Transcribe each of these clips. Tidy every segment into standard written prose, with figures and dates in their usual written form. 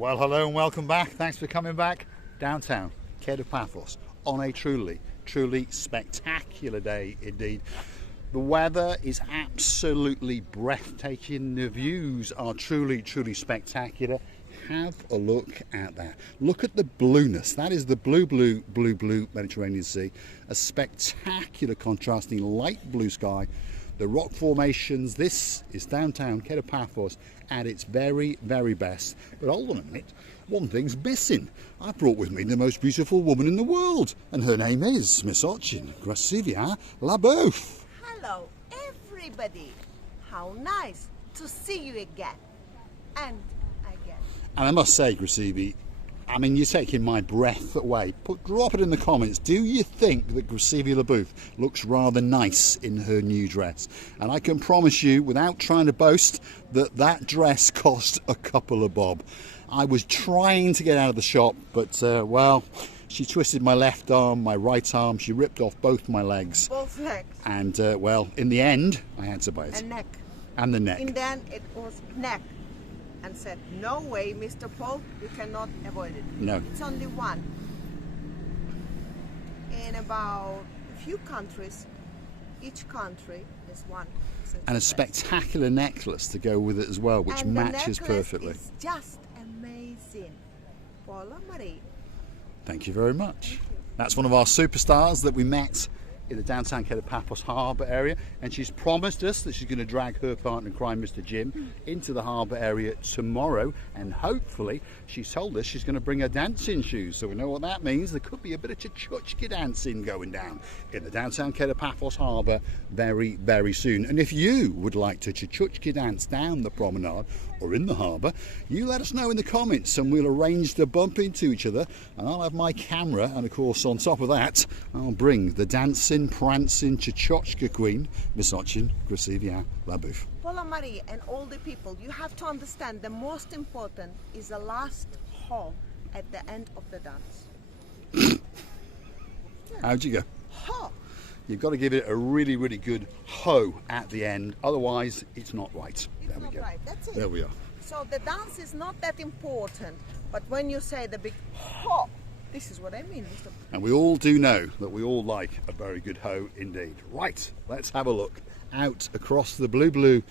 Well, hello and welcome back. Thanks for coming back. Downtown, Kato Paphos, on a truly spectacular day indeed. The weather is absolutely breathtaking. The views are truly spectacular. Have a look at that. Look at the blueness. That is the blue Mediterranean Sea. A spectacular contrasting light blue sky. The rock formations. This is downtown Kato Paphos at its very best. But hold on a minute, one thing's missing. I brought with me the most beautiful woman in the world, and her name is Miss Ochin Gracivia Labouf. Hello everybody, how nice to see you again. And I must say, Gracivi, I mean, you're taking my breath away. Drop it in the comments. Do you think that Gracivia Labouf looks rather nice in her new dress? And I can promise you, without trying to boast, that that dress cost a couple of bob. I was trying to get out of the shop, but, well, she twisted my left arm, my right arm. She ripped off both my legs. Both legs. And, well, in the end, I had to buy it. And neck. And the neck. In the end, it was neck. And said, no way, Mr. Paul, you cannot avoid it. No. It's only one. In about a few countries, each country is one. And a spectacular necklace to go with it as well, which and matches the perfectly. It's just amazing. Paula Marie. Thank you very much. That's one of our superstars that we met in the downtown Kato Paphos harbour area, and she's promised us that she's going to drag her partner in crime, Mr. Jim, into the harbour area tomorrow, and hopefully she's told us she's going to bring her dancing shoes, so we know what that means. There could be a bit of chuchka dancing going down in the downtown Kato Paphos harbour very soon. And if you would like to chuchka dance down the promenade or in the harbour, you let us know in the comments and we'll arrange to bump into each other, and I'll have my camera, and of course on top of that I'll bring the dancing, prancing Chichochka queen, Miss Ochin Gracivia Labouf. Paula Marie and all the people, you have to understand the most important is the last ho at the end of the dance. How'd you go? Ho! You've got to give it a really good ho at the end, otherwise it's not right. It's there we not go. right, that's it. There we are. So the dance is not that important, but when you say the big ho, this is what I mean, Mr. And we all do know that we all like a very good ho indeed. Right, let's have a look out across the blue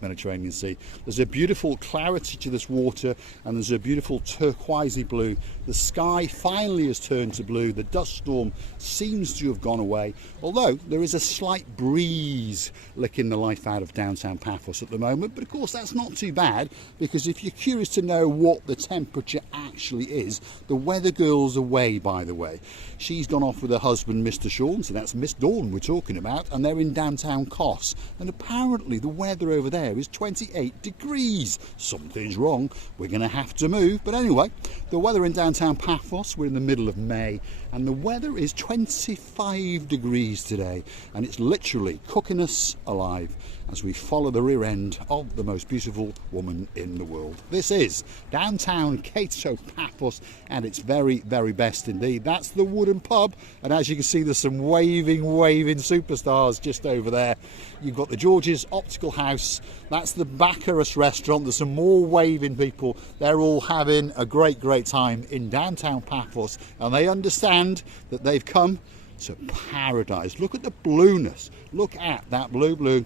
Mediterranean Sea. There's a beautiful clarity to this water, and there's a beautiful turquoisey blue. The sky finally has turned to blue. The dust storm seems to have gone away, although there is a slight breeze licking the life out of downtown Paphos at the moment. But of course that's not too bad, because if you're curious to know what the temperature actually is, the weather girl's away, by the way. She's gone off with her husband, Mr. Sean, so that's Miss Dawn we're talking about, and they're in downtown Kos, and apparently the weather over there is 28 degrees. Something's wrong, we're going to have to move. But anyway, the weather in downtown Paphos, we're in the middle of May, and the weather is 25 degrees today, and it's literally cooking us alive as we follow the rear end of the most beautiful woman in the world. This is downtown Kato Paphos at its very best indeed. That's the wooden pub, and as you can see there's some waving superstars just over there. You've got the George's Optical House, that's the Baccarat restaurant. There's some more waving people. They're all having a great time in downtown Paphos, and they understand that they've come to paradise. Look at the blueness, look at that blue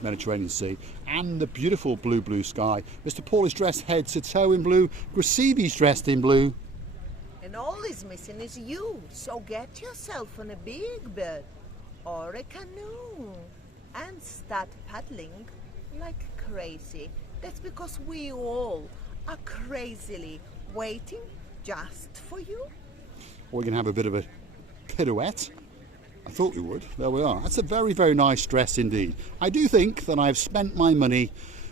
Mediterranean Sea and the beautiful blue sky. Mr. Paul is dressed head to toe in blue. Gracivi's dressed in blue. And all is missing is you, so get yourself on a big boat or a canoe and start paddling like crazy. That's because we all are crazily waiting just for you. We're going to have a bit of a pirouette. I thought we would. There we are. That's a very nice dress indeed. I do think that I've spent my money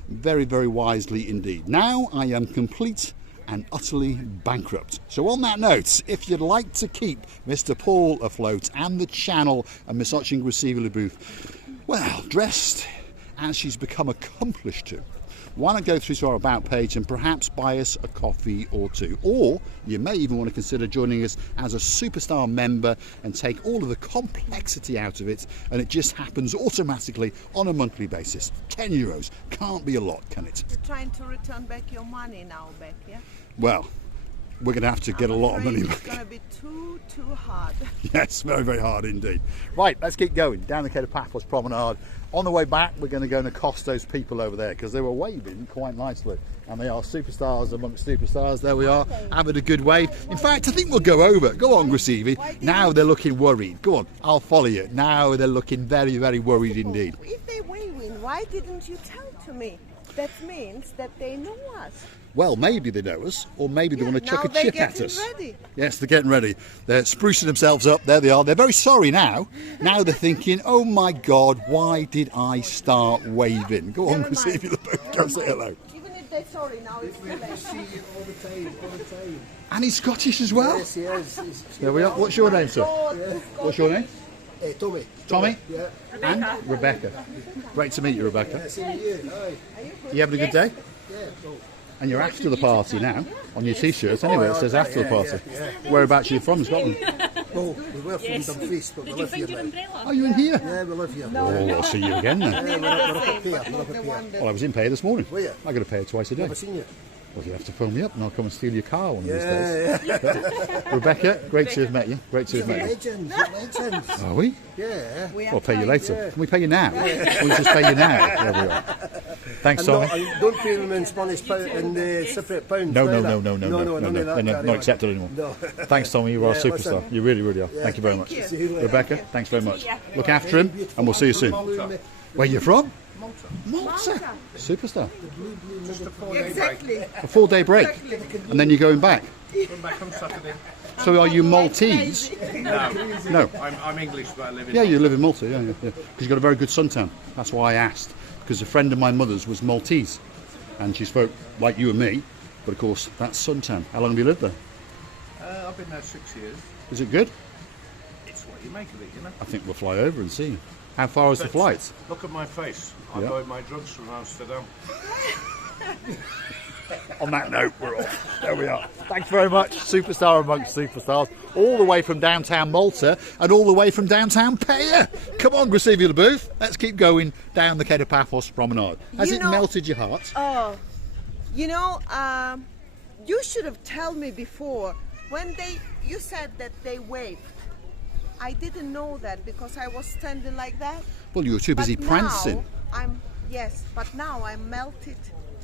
very wisely indeed. Now I am complete and utterly bankrupt. So on that note, if you'd like to keep Mr. Paul afloat and the channel and Miss Ochin Gracivia Labouf, well, dressed as she's become accomplished to, why not go through to our About page and perhaps buy us a coffee or two? Or you may even want to consider joining us as a Superstar member and take all of the complexity out of it, and it just happens automatically on a monthly basis. €10 can't be a lot, can it? You're trying to return back your money now, Beck, yeah? Well, we're going to have to get a lot of money It's back. going to be too hard. Yes, very, very hard indeed. Right, let's keep going down the Kato Paphos Promenade. On the way back, we're going to go and accost those people over there because they were waving quite nicely. And they are superstars amongst superstars. There we are, having a good wave. In fact, I think we'll go over. Go on, Gracievi. Now they're looking worried. Go on, I'll follow you. Now they're looking very, very worried indeed. If they're waving, why didn't you tell to me? That means that they know us. Well, maybe they know us, or maybe they want to chuck a chip at us. Ready. Yes, they're getting ready. They're sprucing themselves up. There they are. They're very sorry now. Now they're thinking, oh my God, why did I start waving? Go on, see if you go say hello. Even if they're sorry now, it's too late. See you all the time. And he's Scottish as well. Yes, he is. There we are. What's your name, sir? What's your name? Tommy. Tommy? Yeah. And Rebecca. Great to meet you, Rebecca. See you. Aye. You having a good day? Yeah. Well, And you're after the party now, on your t-shirts anyway, it says after the party. Whereabouts are you from, Scotland? well, we were from Dumfries, but we Did you live find here your now. umbrella? Are you in here? Yeah, we live here. Oh, I'll see you again then. Yeah, we're up at Pier. We're up at Pier. Well, I was in Pay this morning. Were you? I got to pay twice a day. Never seen you. Well, you have to phone me up and I'll come and steal your car one of these Yeah, days. yeah. Rebecca, great to have met you. Great to have met you. Legends. Legends. Are we? Yeah. I'll pay you later. Can we pay you now? Can we just pay you now? There we are. Thanks, And Tommy. don't pay them in Spanish pound, in the separate pounds. No, either. no, none of that, not carry accepted anymore. No. Thanks, Tommy. You are a Yeah, superstar. listen. You really, really are. Thank you very much. See you later. Rebecca, thanks very much. Look after him, and we'll see you soon. Where you from? Malta. Superstar. Exactly. A 4-day break, and then you're going back. Come back on Saturday. So are you Maltese? No. I'm English, but I live in. Yeah, you live in Malta. Yeah. Because you've got a very good suntan. That's why I asked. Because a friend of my mother's was Maltese, and she spoke like you and me. But of course, that's suntan. How long have you lived there? I've been there 6 years. Is it good? It's what you make of it, you know. I think we'll fly over and see. How far is the flight? Look at my face. I Yeah. buy my drugs from Amsterdam. On that note, we're off. There we are. Thanks very much. Superstar amongst superstars. All the way from downtown Malta and all the way from downtown Paya. Come on, Gracievi LaBouffe. Let's keep going down the Kato Paphos Promenade. Has You it know- melted your heart? Oh, you know, you should have told me before when you said that they waved. I didn't know that because I was standing like that. Well, you were too busy But prancing. now but now I'm melted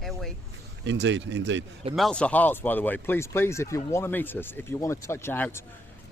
away. Indeed, indeed. It melts our hearts, by the way. Please, please, if you want to meet us, if you want to touch out,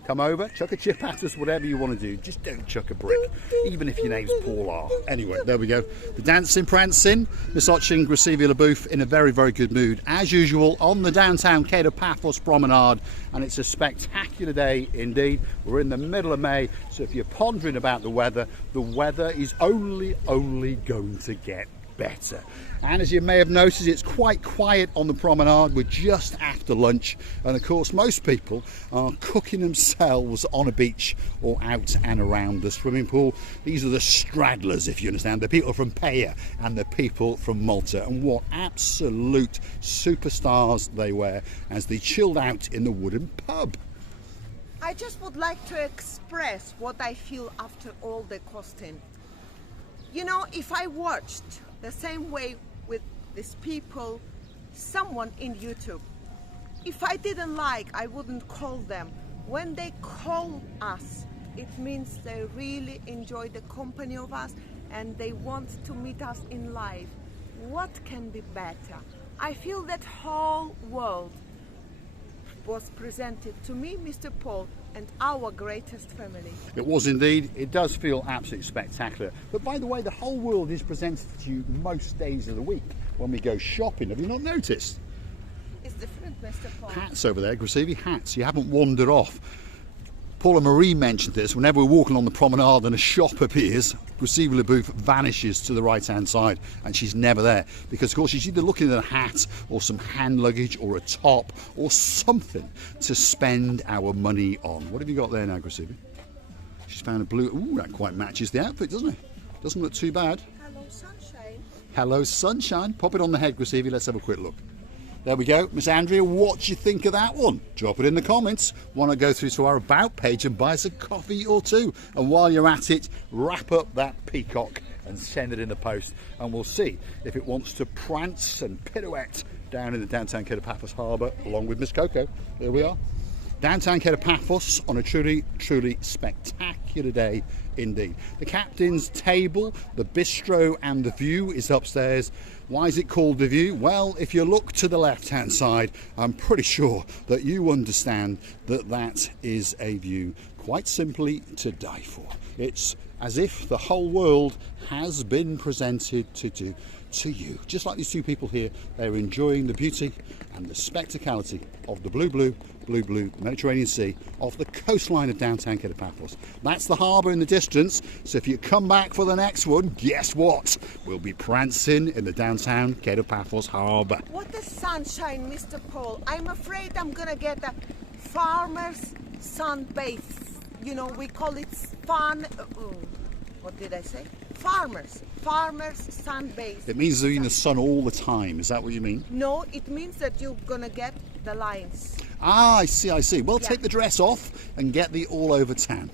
come over, chuck a chip at us, whatever you want to do. Just don't chuck a brick, even if your name's Paul R. Anyway, there we go. The dancing, prancing, Miss Otchin, Gracievi LaBouffe in a very, very good mood. As usual, on the downtown Kato Paphos Promenade, and it's a spectacular day indeed. We're in the middle of May, so if you're pondering about the weather is only going to get better. And as you may have noticed, it's quite quiet on the promenade. We're just after lunch, and of course most people are cooking themselves on a beach or out and around the swimming pool. These are the straddlers, if you understand, the people from Paya and the people from Malta, and what absolute superstars they were as they chilled out in the wooden pub. I just would like to express what I feel after all the costing. You know, if I watched the same way with these people, someone in YouTube, if I didn't like, I wouldn't call them. When they call us, it means they really enjoy the company of us and they want to meet us in life. What can be better? I feel that whole world was presented to me, Mr. Paul, and our greatest family. It was indeed. It does feel absolutely spectacular. But by the way, the whole world is presented to you most days of the week when we go shopping. Have you not noticed? It's different, Mr. Paul. Hats over there, Gracievi, hats. You haven't wandered off. Paul and Marie mentioned this. Whenever we're walking on the promenade and a shop appears, Gracievi LaBouffe vanishes to the right-hand side and she's never there. Because, of course, she's either looking at a hat or some hand luggage or a top or something to spend our money on. What have you got there now, Gracievi? She's found a blue... Ooh, that quite matches the outfit, doesn't it? Doesn't look too bad. Hello, sunshine. Hello sunshine. Pop it on the head, Gravy. Let's have a quick look. There we go. Miss Andrea, what do you think of that one? Drop it in the comments. Want to go through to our About page and buy us a coffee or two. And while you're at it, wrap up that peacock and send it in the post. And we'll see if it wants to prance and pirouette down in the downtown Kato Paphos harbour along with Miss Coco. There we are. Downtown Kato Paphos on a truly, truly spectacular day indeed. The captain's table, the bistro and the view is upstairs. Why is it called the view? Well, if you look to the left hand side, I'm pretty sure that you understand that that is a view quite simply to die for. It's as if the whole world has been presented to you. Just like these two people here, they're enjoying the beauty and the spectacality of the blue Mediterranean Sea off the coastline of downtown Kato Paphos. That's the harbour in the distance, so if you come back for the next one, guess what? We'll be prancing in the downtown Kato Paphos harbour. What a sunshine, Mr. Paul. I'm afraid I'm gonna get a farmer's sunbathe. You know, we call it what did I say? Farmer's sunbathe. It means they're in the sun all the time, is that what you mean? No, it means that you're gonna get the lines. Ah, I see. Well, Yeah. take the dress off and get the all over tan.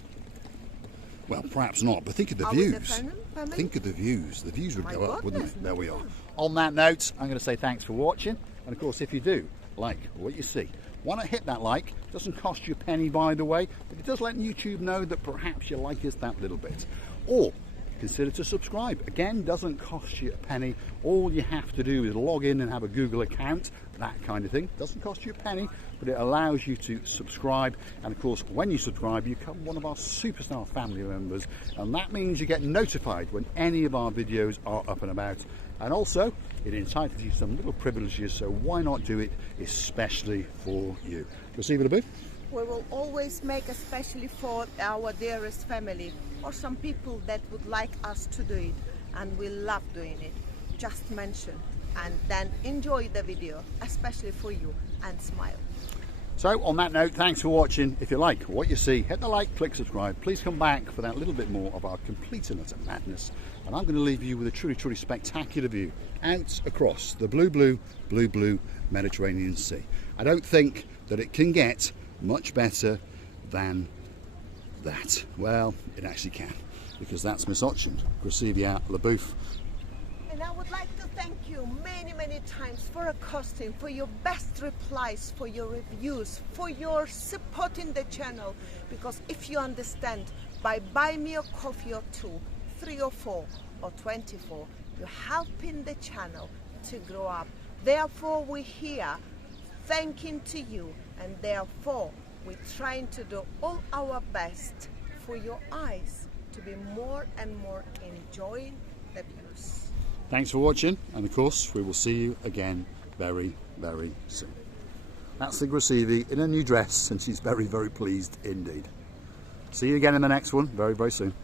Well, perhaps not, but think of the Are we views. defending family? Think of the views. The views would My go up, wouldn't goodness, they? There we are. yeah. On that note, I'm going to say thanks for watching. And of course, if you do like what you see, why not hit that like? It doesn't cost you a penny, by the way, but it does let YouTube know that perhaps you like us that little bit. Or consider to subscribe. Again, doesn't cost you a penny. All you have to do is log in and have a Google account, that kind of thing. Doesn't cost you a penny, but it allows you to subscribe. And of course, when you subscribe, you become one of our superstar family members, and that means you get notified when any of our videos are up and about. And also, it entitles you to some little privileges, so why not do it especially for you? Receive it a bit. We will always make especially for our dearest family or some people that would like us to do it, and we love doing it. Just mention and then enjoy the video, especially for you, and smile. So on that note, thanks for watching. If you like what you see, hit the like, click subscribe. Please come back for that little bit more of our complete and utter madness. And I'm going to leave you with a truly, truly spectacular view out across the blue Mediterranean Sea. I don't think that it can get much better than that. Well, it actually can, because that's Miss Option, Gravy LaBouffe. And I would like to thank you many times for accosting, for your best replies, for your reviews, for your supporting the channel. Because if you understand, by buying me a coffee or two, 3 or 4 or 24, you're helping the channel to grow up. Therefore, we're here thanking to you, and therefore we're trying to do all our best for your eyes to be more and more enjoying the views. Thanks for watching, and of course we will see you again very soon. That's the Gravy in a new dress, and she's very pleased indeed. See you again in the next one very soon.